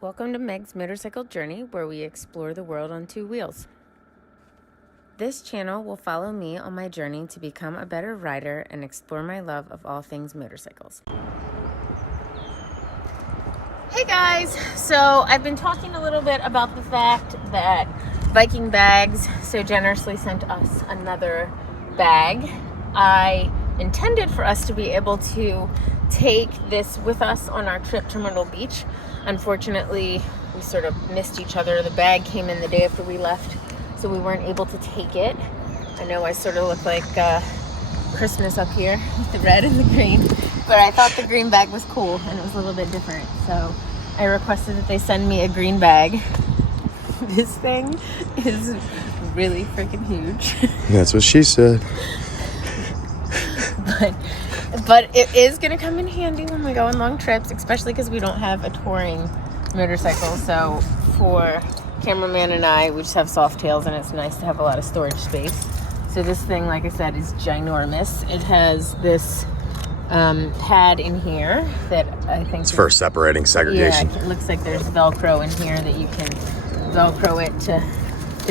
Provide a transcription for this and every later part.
Welcome to Meg's Motorcycle Journey, where we explore the world on two wheels. This channel will follow me on my journey to become a better rider and explore my love of all things motorcycles. Hey guys, so I've been talking a little bit about the fact that Viking Bags so generously sent us another bag. I intended for us to be able to take this with us on our trip to Myrtle Beach. Unfortunately, we sort of missed each other. The bag came in the day after we left, so we weren't able to take it. I know I sort of look like Christmas up here with the red and the green, but I thought the green bag was cool and it was a little bit different. So I requested that they send me a green bag. This thing is really freaking huge. That's what she said. But it is going to come in handy when we go on long trips, especially because we don't have a touring motorcycle. So for Cameraman and I, we just have soft tails, and it's nice to have a lot of storage space. So this thing, like I said, is ginormous. It has this pad in here that I think it's for separating segregation. Yeah, it looks like there's Velcro in here that you can Velcro it to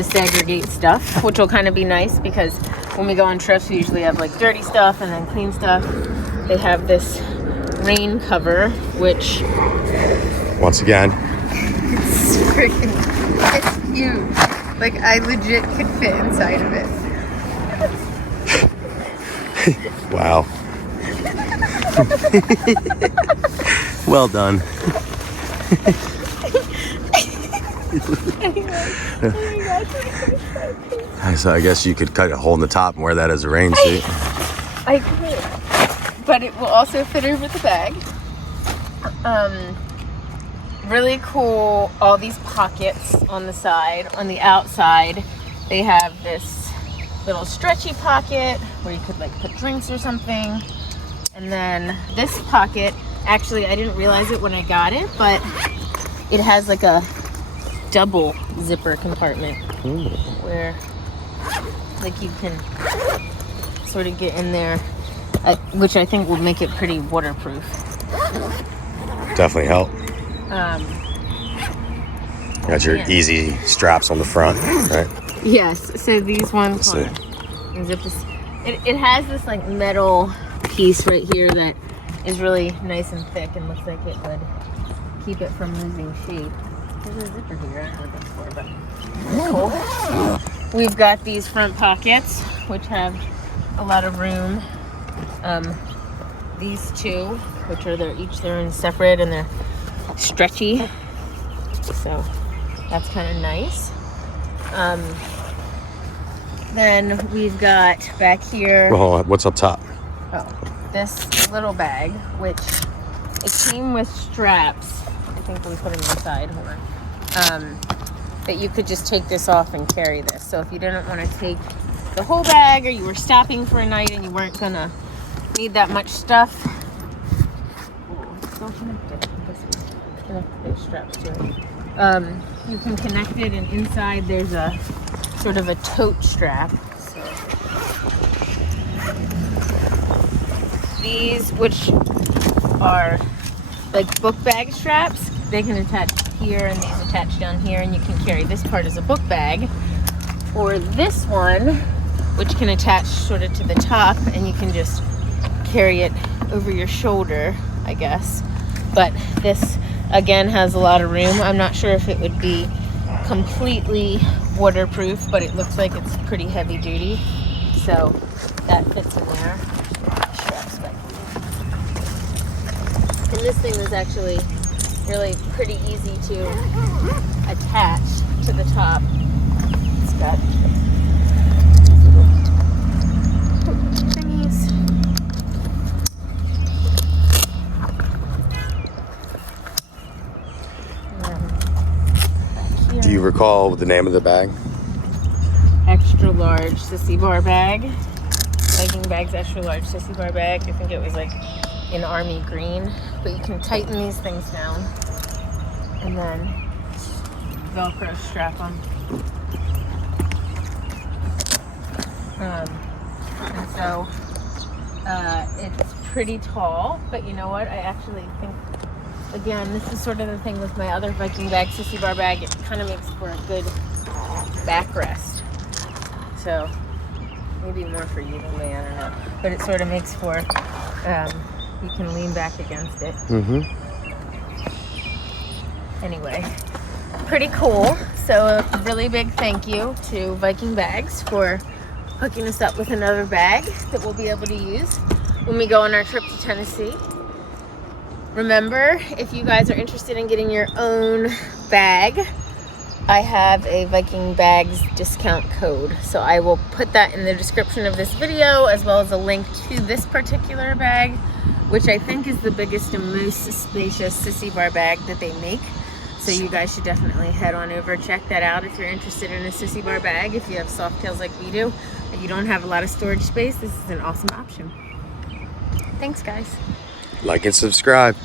segregate stuff, which will kind of be nice because when we go on trips, we usually have like dirty stuff and then clean stuff. They have this rain cover, which once again, it's huge. Like I legit could fit inside of it. Wow. Well done. So I guess you could cut a hole in the top and wear that as a rain suit. I could, but it will also fit over the bag. Really cool. All these pockets on the side. On the outside, they have this little stretchy pocket where you could like put drinks or something. And then this pocket, actually I didn't realize it when I got it, but it has like a double zipper compartment. Ooh. Where like you can sort of get in there, which I think will make it pretty waterproof. Definitely help. Got your easy straps on the front, right? Yes. So these ones, zip this. It has this like metal piece right here that is really nice and thick and looks like it would keep it from losing shape. There's a zipper here. I don't know what that's for, but cool. We've got these front pockets, which have a lot of room. These two, which are each their own separate and they're stretchy, so that's kind of nice. Then we've got back here. Oh, what's up top? Oh, this little bag, which it came with straps. I think we put them inside. Hold on. That you could just take this off and carry this. So if you didn't want to take the whole bag, or you were stopping for a night and you weren't gonna need that much stuff. Oh, it's still connected. There's straps to it. You can connect it, and inside there's a sort of a tote strap. So these, which are like book bag straps, they can attach here, and these attach down here, and you can carry this part as a book bag, or this one, which can attach sort of to the top, and you can just carry it over your shoulder, I guess. But this again has a lot of room. I'm not sure if it would be completely waterproof, but it looks like it's pretty heavy duty, so that fits in there. Straps back here. And this thing is actually really pretty easy to attach to the top. It's got little thingies. Do you recall the name of the bag? Extra large sissy bar bag. Viking Bags extra large sissy bar bag. I think it was like in army green, but you can tighten these things down and then Velcro strap them. And so it's pretty tall, but you know what? I actually think again, this is sort of the thing with my other Viking Bag Sissy bar bag. It kind of makes for a good backrest. So maybe more for you than me, I don't know. But it sort of makes for, you can lean back against it. Anyway, pretty cool. So a really big thank you to Viking Bags for hooking us up with another bag that we'll be able to use when we go on our trip to Tennessee. Remember, if you guys are interested in getting your own bag, I have a Viking Bags discount code. So I will put that in the description of this video, as well as a link to this particular bag, which I think is the biggest and most spacious sissy bar bag that they make. So you guys should definitely head on over, check that out if you're interested in a sissy bar bag. If you have soft tails like we do, and you don't have a lot of storage space, this is an awesome option. Thanks, guys. Like and subscribe.